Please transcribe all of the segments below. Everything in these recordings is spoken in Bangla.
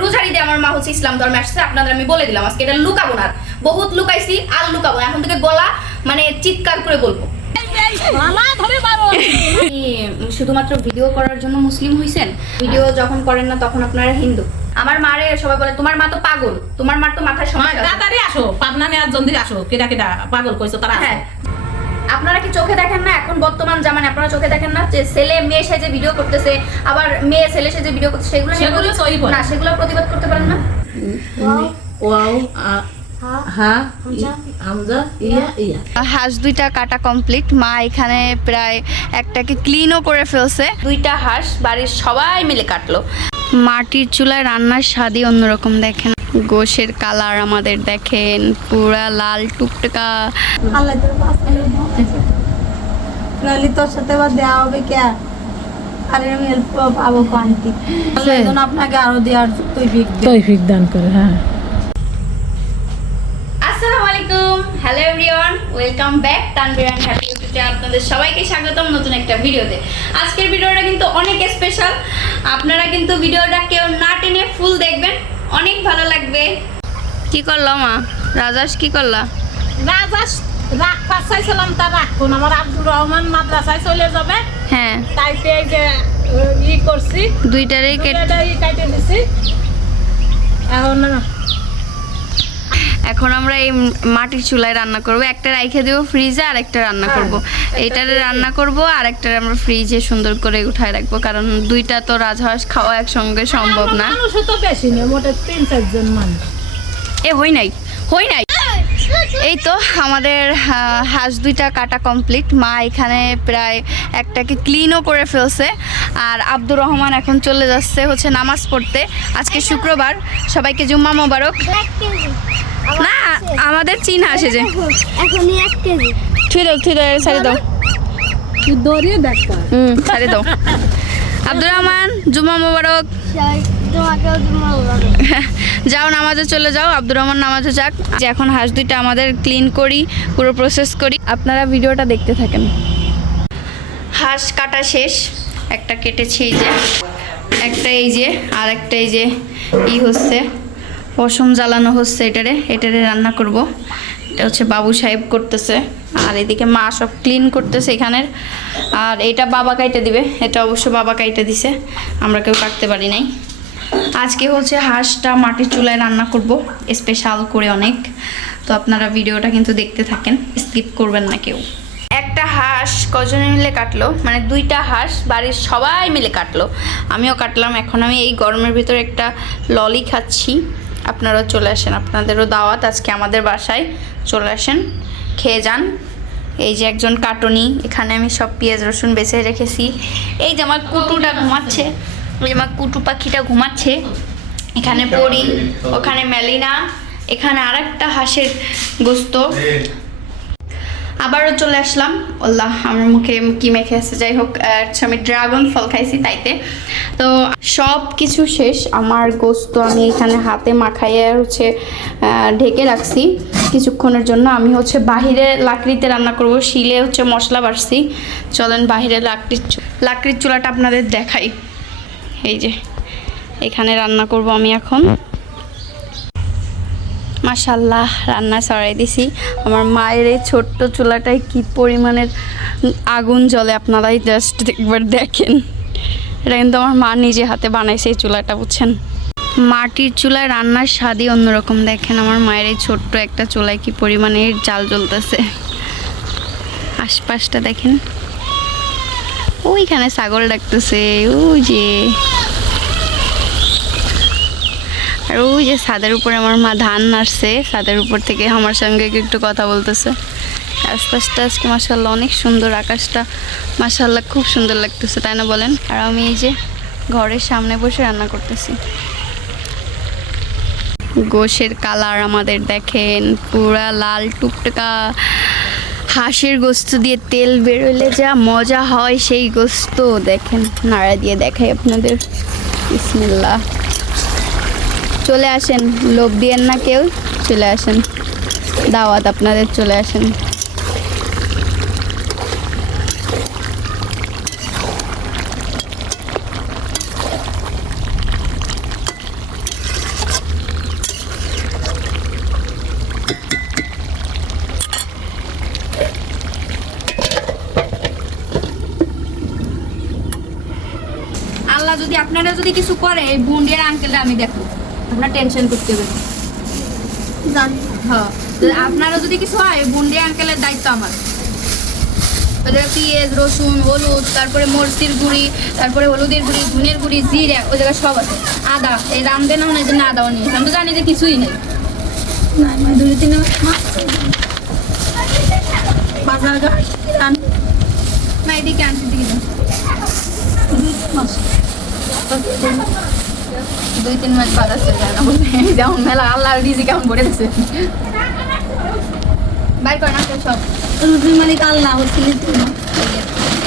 রোজারি দিয়ে আমার মা হচ্ছে ইসলাম ধর্মে আসছে, আপনাদের আমি বলে দিলাম আজকে এটা লুকাবো না, বহুত লুকাইছি আর লুকাবো না, এখন থেকে গলা মানে চিৎকার করে বলবো। শুধুমাত্র ভিডিও করার জন্য মুসলিম হইছেন? ভিডিও যখন করেন না তখন আপনারা হিন্দু। আমার মারে সবাই বলে তোমার মা তো পাগল, তোমার মার তো মাথায় সমস্যা। তাড়াতাড়ি আসো, পাবনা নিয়ে জলদি আসো। কেডা কেডা পাগল কইছো তারা? হ্যাঁ, আপনারা কি চোখে দেখেন না এখন বর্তমান জামানে? আপনারা চোখে দেখেন না যে ছেলে মেয়ে সেজে ভিডিও করতেছে, আবার মেয়ে ছেলে সেজে ভিডিও করতেছে, সেগুলো না, সেগুলো প্রতিবাদ করতে পারেন না? ওয়াও হ্যাঁ হামজা ইয়া ইয়া। হাঁস দুইটা কাটা কমপ্লিট। মা এখানে প্রায় একটাকে ক্লিনও করে ফেলছে। দুইটা হাঁস বাড়ির সবাই মিলে কাটলো। মাটির চুলায় রান্নার স্বাদই অন্যরকম। দেখেন গোশের কালার আমাদের দেখেন পুরা লাল টুকটুকা। তোর সাথে আবার দেওয়া হবে কে? আরে আমি হেল্প পাবো কোয়ান্টি, আপনাকে আরো দেওয়ার তৌফিক দান করে। হ্যাঁ, আসসালামু আলাইকুম, hello everyone, welcome back Tanvir and Happy ইউটিউবে আপনাদের সবাইকে স্বাগতম নতুন একটা ভিডিওতে। আজকের ভিডিওটা কিন্তু অনেক স্পেশাল, আপনারা কিন্তু ভিডিওটা কেউ না টেনে ফুল দেখবেন, অনেক ভালো লাগবে। কি করলো মা? রাজাস কি করলা? রাজাস রাখবার চাইছিলাম, তা রাখুন। আমার আব্দুর রহমান মাদ্রাসায় চলে যাবে। হ্যাঁ, তাইতে এই যে ই করছি, দুইটারই কাটে দিছি। এখন আমরা এই মাটির চুলায় রান্না করব। একটা রাইখে দেবো ফ্রিজে, আর একটা রান্না করব। এইটারে রান্না করব, আর একটা আমরা ফ্রিজে সুন্দর করে উঠায় রাখবো, কারণ দুইটা তো রাজহাঁস খাওয়া একসঙ্গে সম্ভব না। মানুষ তো বেশি নেই, মোটে 3-4 জন মানুষ। হই নাই। এই তো আমাদের হাঁস দুইটা কাটা কমপ্লিট। মা এখানে প্রায় একটাকে ক্লিনও করে ফেলছে, আর আব্দুর রহমান এখন চলে যাচ্ছে হচ্ছে নামাজ পড়তে। আজকে শুক্রবার, সবাইকে জুম্মা মোবারক। না, আমাদের চীন হাঁস যে এখনই 1 কেজি। থুই দাও ছাড়ে দাও, তুই দৌড়িয়ে দেখবা। ছাড়ে দাও। আব্দুর রহমান জুম্মা মোবারক। যাও নামাজে চলে যাও, আব্দুর রহমান নামাজে যাক। এখন হাঁস দুইটা আমাদের ক্লিন করি, পুরো প্রসেস করি, আপনারা ভিডিওটা দেখতে থাকেন। হাঁস কাটা শেষ, একটা কেটেছি এই যে, একটা এই যে, আর একটা এই যে হচ্ছে পশম জ্বালানো হচ্ছে। এটারে রান্না করব। এটা হচ্ছে বাবু সাহেব করতেছে, আর এদিকে মা সব ক্লিন করতেছে এখানের। আর এটা বাবা কাইটে দিবে, এটা অবশ্য বাবা কাইটে দিছে, আমরা কেউ কাটতে পারি নাই। আজকে হচ্ছে হাঁসটা মাটির চুলায় রান্না করব স্পেশাল করে অনেক। তো আপনারা ভিডিওটা কিন্তু দেখতে থাকেন, স্কিপ করবেন না কেউ। একটা হাঁস কজনে মিলে কাটলো, মানে দুইটা হাঁস বাড়ির সবাই মিলে কাটলো, আমিও কাটলাম। এখন আমি এই গরমের ভিতরে একটা ললি খাচ্ছি। আপনারাও চলে আসেন, আপনাদেরও দাওয়াত আজকে আমাদের বাসায়, চলে আসেন, খেয়ে যান। এই যে একজন কাটুনি, এখানে আমি সব পেঁয়াজ রসুন বেছে রেখেছি। এই যে আমার কুটুটা ঘুমাচ্ছে, ওই যে আমার কুটু পাখিটা ঘুমাচ্ছে। এখানে পড়ি, ওখানে মেলিনা, এখানে আরেকটা হাঁসের গোস্ত। আবারও চলে আসলাম। আল্লাহ, আমার মুখে কি মেখে আছে, যাই হোক। আমি ড্রাগন ফল খাইছি তাইতে। তো সব কিছু শেষ, আমার গোস্ত আমি এখানে হাতে মাখাইয়ে হচ্ছে ঢেকে রাখছি কিছুক্ষণের জন্য। আমি হচ্ছে বাহিরে লাকড়িতে রান্না করব, শিলে হচ্ছে মশলা বাটছি। চলেন বাহিরে লাকড়ির চুলাটা আপনাদের দেখাই। এই যে এখানে রান্না করব আমি এখন। মাশাল্লাহ, রান্না ছড়াই দিছি। আমার মায়ের এই ছোট্ট চুলাটায় কি পরিমাণের আগুন জ্বলে, আপনারাই জাস্ট একবার দেখেন। এটা কিন্তু আমার মা নিজে হাতে বানাইছে এই চুলাটা, বুঝছেন। মাটির চুলায় রান্নার স্বাদই অন্যরকম। দেখেন আমার মায়ের এই ছোট্ট একটা চুলায় কি পরিমাণে জাল জ্বলতেছে। আশপাশটা দেখেন, ওইখানে ছাগল ডাকতেছে, ওই যে, আর ওই যে ছাদের উপরে আমার মা ধান নাড়ছে, ছাদের উপর থেকে আমার সঙ্গে একটু কথা বলতেছে। আশপাশটা আজকে মাশাল্লাহ অনেক সুন্দর, আকাশটা মাশাল্লাহ খুব সুন্দর লাগতেছে, তাই না বলেন? আর আমি এই যে ঘরের সামনে বসে রান্না করতেছি। গোশের কালার আমাদের দেখেন পুরা লাল টুকটুকা। হাঁসের গোস্ত দিয়ে তেল বেরোলে যা মজা হয় সেই গোস্ত দেখেন, নাড়া দিয়ে দেখাই আপনাদের। বিসমিল্লাহ। চলে আসেন, লোভ দিয়েন না কেউ, চলে আসেন, দাওয়াত আপনাদের, চলে আসেন। আপনারা যদি কিছু করে এই বুন্ডিয়ার আঙ্কেলটা আমি দেখো, আপনার টেনশন করতে হবে না। জানি হ্যাঁ, তো আপনারা যদি কিছু হয় এই বুন্ডিয়া আঙ্কেলের দায়িত্ব আমার। ওদের পেঁয়াজ, রসুন, হলুদ, তারপরে মরিচের গুঁড়ি, তারপরে হলুদের গুঁড়ি, ধনের গুঁড়ি, জিরে, ওই জায়গায় সব আছে। আদা, এই রান্ধে না এই জন্য আদাও নিয়ে আমি তো জানি যে কিছুই নেই। না আমি 2-3 মাস বাজার ঘাট রান না এদিকে আনছি, দিকে যান। 2-3 মাস 2-3 মাস বাদ আসছে জানা বলতে যেমন মেলা আল্লাহ রিজি কেমন ভরে দিচ্ছে। বাইর করেন আসলে সব। রুটি মালিক আল্লাহ হচ্ছিলেন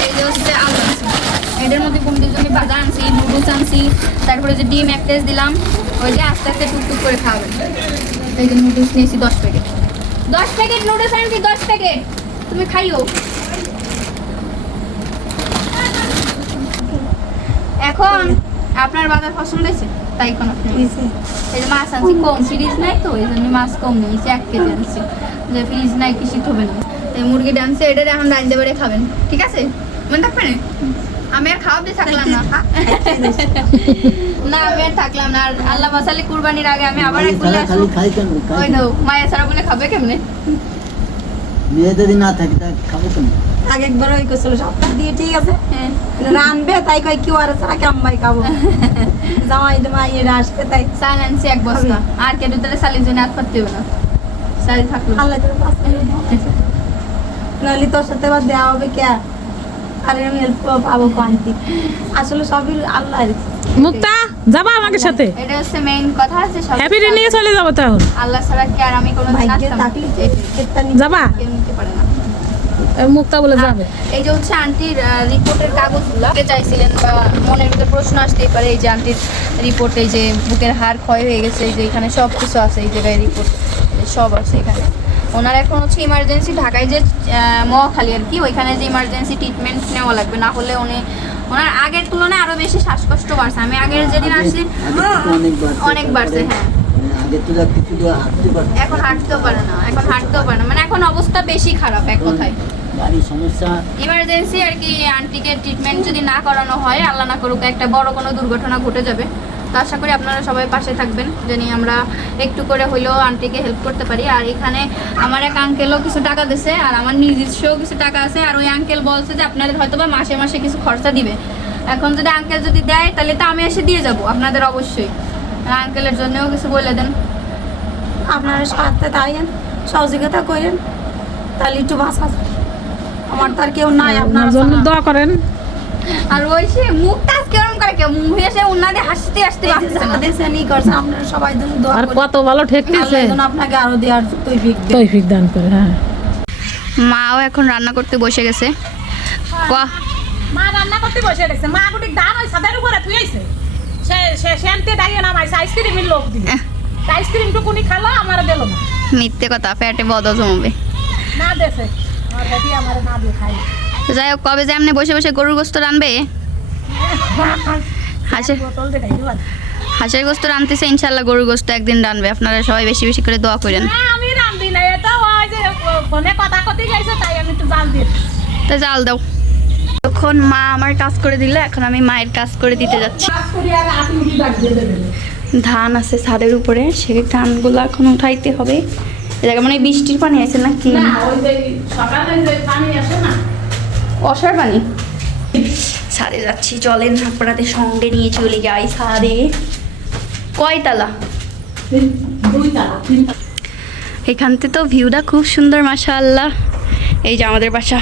এই যে হচ্ছে আলু আনছি, এটার মধ্যে কুমড়ির জন্য বাজার আনছি, নুডলস আনছি, তারপরে যে ডিম এক টেস্ট দিলাম, ওই যে আস্তে আস্তে টুকটুক করে খাওয়াবেন। এই যে নুডলস নিয়েছি 10 প্যাকেট, 10 প্যাকেট নুডলস আনছি, 10 প্যাকেট। তুমি খাইও। এখন আপনার বাজার পছন্দ হয়েছে তাই কোন আপনি এই যে মাছ আনছি কম, ফ্রিজ নাই তো এই জন্য মাছ কম নিয়েছি, 1 কেজি আনছি, যে ফ্রিজ নাই কি শীত হবে না। এই মুরগি ডানছে এটা এখন রান্না করে খাবেন, ঠিক আছে? মনে থাকবে না? আমি আর খাওয়াতে থাকলাম না। না আমি আর থাকলাম না, আর আল্লাহ বাসালে কুরবানির আগে আমি আবার এক বলে আসবো। ওই দাও মায়া ছাড়া বলে খাবে কেমনে? মেয়ে যদি না থাকে তা খাবো কেন? আগে একবার ওই কইছিল সপ্তাহ দিয়ে ঠিক আছে হ্যাঁ। রানবে তাই কই কি আর ছাড়া কেমন খাবো জামাই জামাই এরা আসবে তাই চাল আনছি 1 বস্তা, আর কেটে দিলে চালের জন্য হাত পাততে হবে না, চাল থাকলো। আল্লাহ তোর পাশে নাহলে তোর সাথে আবার দেওয়া হবে কে? আর আমি হেল্প পাবো কান্তি আসলে সবই আল্লাহর মুক্তা যাবা আমাকে সাথে এটা হচ্ছে মেইন কথা, আছে সব হ্যাপি নিয়ে চলে যাবো তখন। আল্লাহ ছাড়া কি আর আমি কোনো ভাগ্যে থাকলে এটা নিয়ে যাবা কেউ নিতে পারে না। মুক্তা বলে যাবে। এই যে হচ্ছে আন্টির রিপোর্টের কাগজগুলো চাইছিলেন বা মনের ভিতরে প্রশ্ন আসতেই পারে। এই যে আন্টির রিপোর্ট, এই যে বুকের হাড় ক্ষয় হয়ে গেছে, এই যে এখানে সব কিছু আছে, এই জায়গায় রিপোর্ট সব আছে এখানে। ওনার এখন হচ্ছে ইমার্জেন্সি ঢাকায় যে মহাখালী আর কি, ওইখানে যে ইমার্জেন্সি ট্রিটমেন্ট নেওয়া লাগবে, না হলে ওনার আগের তুলনায় আরো বেশি শ্বাসকষ্ট বাড়ছে। আমি আগের যেদিন আসছি অনেক বাড়ছে। হ্যাঁ আগে তো যা কিছু তো হাঁটতে পারতো, এখন হাঁটতেও পারে না, মানে এখন অবস্থা বেশি খারাপ এক কথায়। গাড়ির সমস্যা। ইমার্জেন্সি আর কি আন্টিকে ট্রিটমেন্ট যদি না করানো হয়, আল্লাহ না করুক একটা বড় কোনো দুর্ঘটনা ঘটে যাবে। তো আশা করি আপনারা সবাই পাশে থাকবেন, জানি আমরা একটু করে হইলেও আন্টিকে হেল্প করতে পারি। আর এখানে আমার এক আঙ্কেলও কিছু টাকা দিয়েছে, আর আমার নিজস্ব কিছু টাকা আছে। আর ওই আঙ্কেল বলছে যে আপনাদের হয়তো বা মাসে মাসে কিছু খরচা দিবে। এখন যদি আঙ্কেল যদি দেয় তাহলে তো আমি এসে দিয়ে যাব আপনাদের অবশ্যই। আর আঙ্কেলের জন্যও কিছু বলে দেন। আপনারা সাথে থাকেন, সহযোগিতা করেন, তাহলে একটু বাঁচা আমার তার কেউ নাই আপনার জন্য দোয়া করেন। আর ওই সে মুখটা কেমন করে কেউ মুখে এসে উন্নাদে হাসতে হাসতে পারতেছে না। দেশে নি করছে আপনারা সবাই জন্য দোয়া আর করেন, কত ভালো ঠেকতেছে, আল্লাহ যেন আপনাকে আরো দেওয়ার তৌফিক দেয়। তৌফিক দান করে। হ্যাঁ মাও এখন রান্না করতে বসে গেছে। মা রান্না করতে বসে গেছে, মা গুটি দাম ওই সাদের উপরে থুইছে, সে সেনতে দাঁড়িয়ে নামাইছে আইসক্রিমের লোক দিল, আইসক্রিমটু কোনি খালো আমার দিল না। মিথ্যে কথা, পেটে বদ জমবে না দেছে আর বেটি আমার না দিয়ে খাই। তো যাই হোক, কবে যে এমনি বসে বসে গরুর গোস্ত রানবে, হাঁসের বোতল দে খাই দিবা। হাঁসের গোস্ত রানতেছে, ইনশাল্লাহ গরুর গোস্ত একদিন রানবে। আপনারা সবাই বেশি বেশি করে দোয়া করেন। না আমি রান্ধি না, এটা ওই যে ফোনে কথা কতি গাইছে তাই আমি তো জাল দিই। তা জাল দাও। তখন মা আমার কাজ করে দিলে, এখন আমি মায়ের কাজ করে দিতে যাচ্ছি। কাজ করি আর আপনি উঠি বাড়ি দিয়ে দেবেন। ধান আছে ছাদের উপরে, সেই ধানগুলো এখন উঠাইতে হবে। এ জায়গা মানে বৃষ্টির পানি আছে নাকি? না ওই যে সকালে যে পানি আসে না, অসার পানি। ছাদে যাচ্ছি, চলেন আপনাদের সঙ্গে নিয়ে চলে যাই ছাদে। কয়তলা? 2 তালা 3 তালা। এখান থেকে তো ভিউটা খুব সুন্দর মাশাআল্লাহ। এই যে আমাদের বাসা।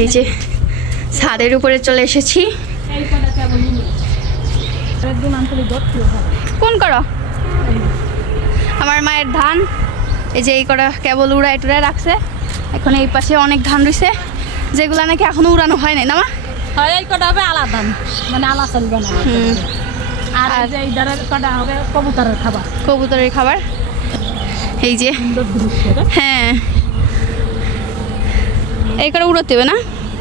এই যে ছাদের উপরে চলে এসেছি। এই কটা কেবল নিয়ে একদম আন্তরিক দত্ত কোন করো? আমার মায়ের ধান, এই যে এই কটা কেবল উড়ায় টুড়ায় রাখছে। এখন এই পাশে অনেক ধান রয়েছে, যেগুলো নাকি এখনো উড়ানো হয় নাই না মা? হয় এই কটা হবে আলাদা, মানে আলাদা চলবে না। আর এই যে এই দাঁড়ের কটা হবে কবুতরের খাবার, কবুতরের খাবার। এই যে সুন্দর দৃশ্য রে। হ্যাঁ, এই করে উড়োতে হবে না?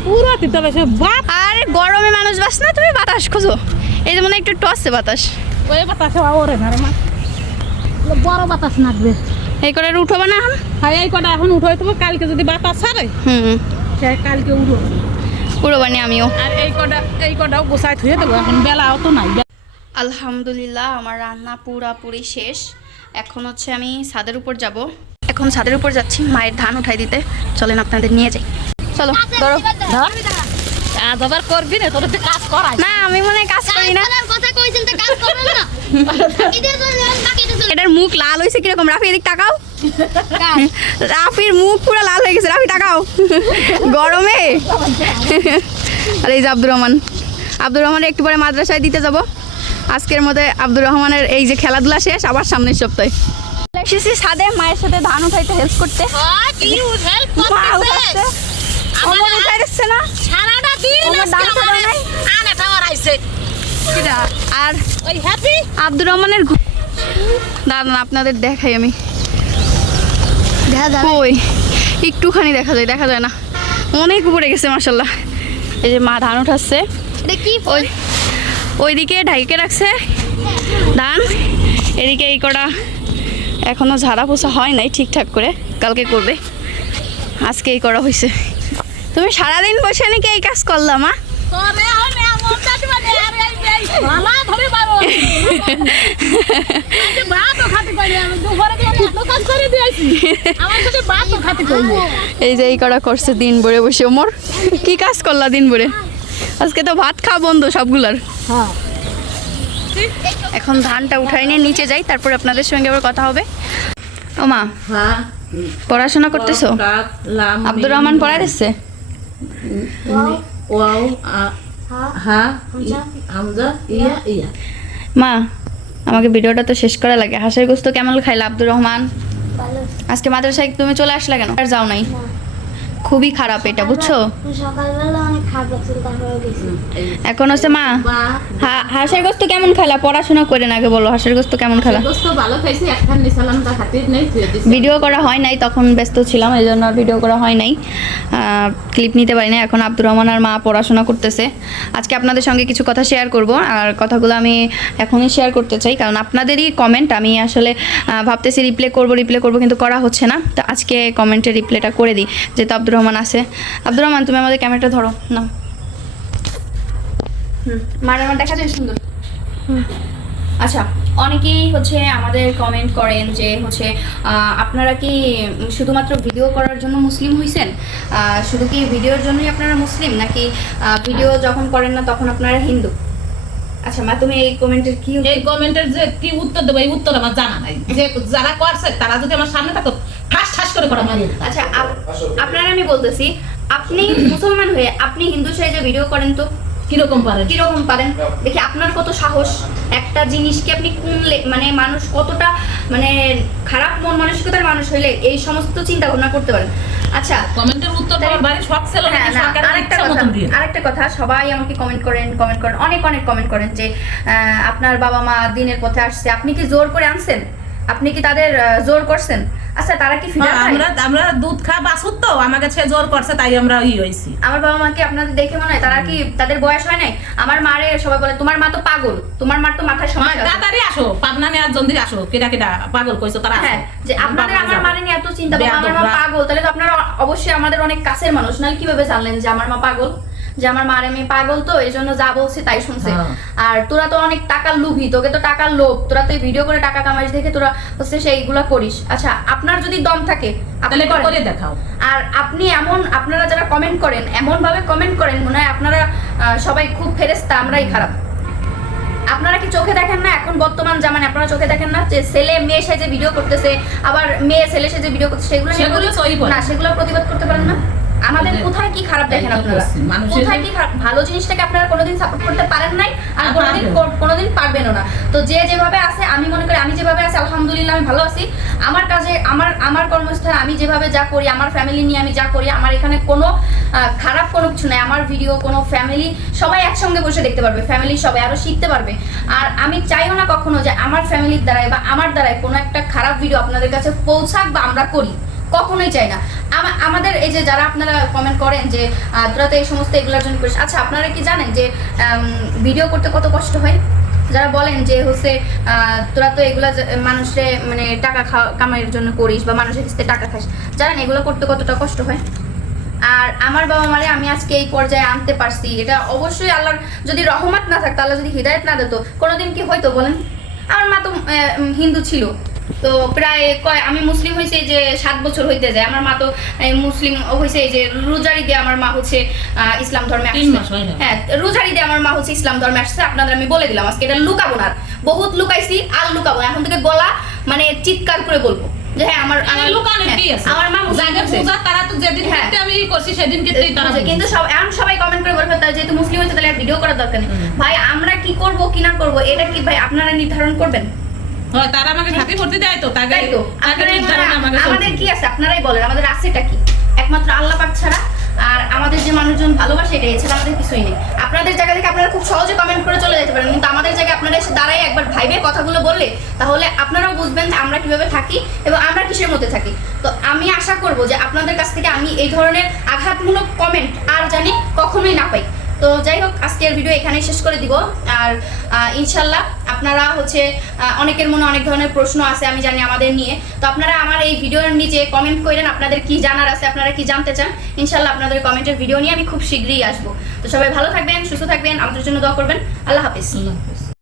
পুরো দিতে হবে সে বাপ। আরে গরমে মানুষ বাস না, তুমি বাতাস খোঁজো। এই যে মনে হয় একটু টসছে বাতাস। ওই বাতাসে ওরে না রে মা, বড় বাতাস নাকবে। এই করে উঠবো না এখন? হ্যাঁ এই কটা এখন উঠে দেবো, কালকে যদি বাতাস ছাড়ে সে কালকে উঠবো। উঠবানি আমিও। আর এই কটাও গোছায় থুয়ে দেবো, এখন বেলাও তো নাই। আলহামদুলিল্লাহ আমার রান্না পুরাপুরি শেষ। এখন হচ্ছে আমি ছাদের উপর যাব। এখন ছাদের উপর যাচ্ছি মায়ের ধান উঠাই দিতে। চলেন আপনাদের নিয়ে যাই। চলো ধরো। কাজ আবার করবি না, তোর তো কাজ করাই না আমি মনে হয় কাজ করি না। এটার মুখ লাল হয়েছে কিরকম? রাফি এদিক তাকাও। রাফির মুখ পুরো লাল হয়ে গেছে। রাফি তাকাও গরমে। আর এই যে আব্দুর রহমান একটু পরে মাদ্রাসায় দিতে যাব। আজকের মধ্যে আব্দুর রহমানের এই যে খেলাধুলা শেষ, আবার সামনের সপ্তাহে এসেছি ছাদে মায়ের সাথে ধান উঠাইতে হেল্প করতে। মা উঠাচ্ছে, অমর উঠাই দিচ্ছে না। আর ওই হ্যাপি আব্দুর রহমানের দাঁড়ান আপনাদের দেখাই আমি। কই একটুখানি দেখা যায় না, অনেক উপরে গেছে মাশাল্লাহ। এই যে মা ধান উঠাচ্ছে, ওইদিকে ঢাইকে রাখছে ধান। এদিকে এই কটা এখনো ঝাড়া পোছা হয় নাই ঠিকঠাক করে, কালকে করবে। আজকে এই করা হয়েছে। তুমি সারাদিন বসে নাকি এই কাজ করলাম? মা এই যে এই করা করছে দিন ভরে বসে। ওমর কি কাজ করলা দিন ভরে? আজকে তো ভাত খাওয়া বন্ধ সবগুলার। এখন ধানটা উঠাই নিয়ে নিচে যাই, তারপরে আপনাদের সঙ্গে আবার কথা হবে। ও মা পড়াশোনা করতেছো? আব্দুর রহমান পড়াই দিচ্ছে? মা আমাকে ভিডিওটা তো শেষ করা লাগে। হাঁসের গোস্ত কেমন খাইলা আব্দুর রহমান? আজকে মাদ্রাসায় তুমি চলে আসলা কেন? আর যাও নাই? খুবই খারাপ এটা, বুঝছো? সকালবেলা অনেক খারাপ লাগছিল, তারপরে গেছি। এখন হচ্ছে মা হাঁসের গোস্ত কেমন খাইলা? পড়াশোনা করে না আগে বলো, হাঁসের গোস্ত কেমন খাইলা? ভিডিও করা হয় নাই, তখন ব্যস্ত ছিলাম, এই জন্য ভিডিও করা হয় নাই, ক্লিপ নিতে পারি না। এখন আব্দুর রহমান আর মা পড়াশোনা করতেছে। আজকে আপনাদের সঙ্গে কিছু কথা শেয়ার করব, আর কথাগুলো আমি এখনই শেয়ার করতে চাই, কারণ আপনাদেরই কমেন্ট। আমি আসলে ভাবতেছি রিপ্লে করব, কিন্তু করা হচ্ছে না। তো আজকে কমেন্টের রিপ্লেটা করে দিই, যেহেতু আব্দুর রহমান আছে। আব্দুর রহমান তুমি আমাদের ক্যামেরাটা ধরো না। মার আমার দেখা যায় সুন্দর। আচ্ছা, অনেকেই হচ্ছে আমাদের কমেন্ট করেন যে হচ্ছে আপনারা কি শুধুমাত্র ভিডিও করার জন্য মুসলিম হইছেন? শুধু কি ভিডিওর জন্যই আপনারা মুসলিম, নাকি ভিডিও যখন করেন না তখন আপনারা হিন্দু? আচ্ছা মা তুমি এই কমেন্টের যে কি উত্তর দেবো, এই উত্তর আমার জানা নাই। যে যারা করছে তারা যদি আমার সামনে থাকতো ঠাস ঠাস করে করা মারি। আচ্ছা আপনারা আমি বলতেছি, আপনি মুসলমান হয়ে আপনি হিন্দু সাইজে ভিডিও করেন তো কিরকম পারেন দেখি আপনার কত সাহস। একটা জিনিসকে আপনি মানে মানুষ কতটা মানে খারাপ মন মানসিকতার মানুষ হইলে এই সমস্ত চিন্তা ভাবনা করতে পারেন। আচ্ছা কমেন্টের উত্তর দেওয়ার বাড়ি সব ছিল না। আরেকটা কথা সবাই আমাকে কমেন্ট করেন অনেক কমেন্ট করেন যে আপনার বাবা মা দিনের পথে আসছে, আপনি কি জোর করে আনছেন? আপনি কি তাদের জোর করছেন? আচ্ছা তারা কি আমরা দুধ খা বাছুর তো আমাকে সে জোর করছে, তাই আমরা হইছি। আমার বাবা মাকে আপনাদের দেখে মনে হয় তারা কি তাদের বয়স হয় নাই? আমার মারে সবাই বলে তোমার মা তো পাগল, তোমার মার তো মাথায় সমস্যা আছে। তাড়াতাড়ি আসো, পাবনা নিয়ে আর জলদি আসো। কেডা পাগল কইছো তারা? হ্যাঁ, যে আপনাদের আমার মারে নিয়ে এত চিন্তা ভাবনা, আমার মা পাগল, তাহলে তো আপনারা অবশ্যই আমাদের অনেক কাছের মানুষ, নাহলে কিভাবে জানলেন যে আমার মা পাগল? যে আমার মার আমি পাগল, তো এই জন্য যা বলছি তাই শুনছে। আর তোরা তো অনেক টাকার লোভী, তোকে তো টাকার লোভ, তোরা তো ভিডিও করে টাকা কামাইস দেখে তোরা হচ্ছে সেইগুলা করিস। আচ্ছা আপনার যদি দম থাকে আপনি করে দেখাও। আর আপনি আপনারা যারা কমেন্ট করেন এমন ভাবে কমেন্ট করেন মনে হয় আপনারা সবাই খুব ফেরেশতা, আমরাই খারাপ। আপনারা কি চোখে দেখেন না এখন বর্তমান জামানে? আপনারা চোখে দেখেন না যে ছেলে মেয়ে সেজে ভিডিও করতেছে, আবার মেয়ে ছেলে সেজে ভিডিও করতেছে, সেগুলো প্রতিবাদ করতে পারেন না? আমাদের কোথায় কি খারাপ দেখেন আপনারা? কোথায় কি ভালো জিনিসটাকে আপনারা কোনোদিন সাপোর্ট করতে পারেন নাই, আর কোনোদিন পারবেনও না। তো যে যেভাবে আছে, আমি মনে করি আমি যেভাবে আছি আলহামদুলিল্লাহ আমি ভালো আছি। আমার কাজে আমার কর্মস্থলে আমি যেভাবে যা করি, আমার ফ্যামিলি নিয়ে আমি যা করি, আমার এখানে কোনো খারাপ কোনো কিছু নাই। আমার ভিডিও কোনো ফ্যামিলি সবাই একসঙ্গে বসে দেখতে পারবে, ফ্যামিলি সবাই আরো শিখতে পারবে। আর আমি চাইও না কখনো যে আমার ফ্যামিলির দ্বারাই বা আমার দ্বারাই কোনো একটা খারাপ ভিডিও আপনাদের কাছে পৌঁছাক বা আমরা করি, কখনোই চাই না। আমাদের এই যে যারা আপনারা কমেন্ট করেন যে তোরা তো এই সমস্ত এগুলোর জন্য করিস, আচ্ছা আপনারা কি জানেন যে ভিডিও করতে কত কষ্ট হয়? যারা বলেন যে হচ্ছে তোরা তো এগুলা মানুষের মানে টাকা কামাইয়ের জন্য করিস বা মানুষের কাছ থেকে টাকা খাস, জানেন এগুলো করতে কতটা কষ্ট হয়। আর আমার বাবা মারে আমি আজকে এই পর্যায়ে আনতে পারছি, এটা অবশ্যই আল্লাহর যদি রহমত না থাকতো, আল্লাহ যদি হিদায়ত না দিত, কোনোদিন কি হয়তো বলেন। আমার মা তো হিন্দু ছিল, তো প্রায় আমি মুসলিম হয়েছে যে 7 বছর হইতে যায়, আমার মা তো মুসলিম হয়েছে যে রোজারি দিয়ে আমার মা হচ্ছে ইসলাম ধর্মে আসছে। হ্যাঁ, রোজারি দিয়ে আমার মা হচ্ছে ইসলাম ধর্মে আসছে। আপনাদের আমি বলে দিলাম আজকে, এটা লুকাবো না, বহুত লুকাইছি আর লুকাবো না, এখন থেকে গলা মানে চিৎকার করে বলবো যে হ্যাঁ আমার লুকানোর কি আছে? আমার মা মুসলিম যাদের হয়েছে। পূজা তারা তো যেদিন হ্যাঁ। করতে আমি করছি সেদিন ক্ষেত্রেই তারা কিন্তু এখন সবাই কমেন্ট করে বলবে তাই যেহেতু মুসলিম হয়েছে তাহলে আর ভিডিও করার দরকার নেই। ভাই আমরা কি করব কি না করব এটা কি ভাই আপনারা নির্ধারণ করবেন? হয় তারা আমাকে ছাতি ভর্তি দেয় তো তাকে তাই তো আমাদের কি আছে আপনারাই বলেন, আমাদের আছেটা কি? একমাত্র আল্লাহ পাক ছাড়া আর আমাদের যে মানুষজন ভালোবাসে এটা এছাড়া আমাদের কিছুই নেই। আপনাদের জায়গা থেকে আপনারা খুব সহজে কমেন্ট করে চলে যেতে পারেন, কিন্তু আমাদের জায়গায় আপনারা এসে দাঁড়ায় একবার ভাইবে কথাগুলো বললে তাহলে আপনারাও বুঝবেন যে আমরা কিভাবে থাকি এবং আমরা কিসের মধ্যে থাকি। তো আমি আশা করব যে আপনাদের কাছ থেকে আমি এই ধরনের আঘাতমূলক কমেন্ট আর জানি কখনোই না পাই। তো যাই হোক, আজকের ভিডিও এখানেই শেষ করে দিব। আর ইনশাল্লাহ আপনারা হচ্ছে অনেকের মনে অনেক ধরনের প্রশ্ন আছে আমি জানি আমাদের নিয়ে, তো আপনারা আমার এই ভিডিওর নিচে কমেন্ট করেন আপনাদের কি জানার আছে, আপনারা কি জানতে চান। ইনশাল্লাহ আপনাদের কমেন্টের ভিডিও নিয়ে আমি খুব শীঘ্রই আসবো। তো সবাই ভালো থাকবেন, সুস্থ থাকবেন, আমাদের জন্য দোয়া করবেন। আল্লাহ হাফিজ।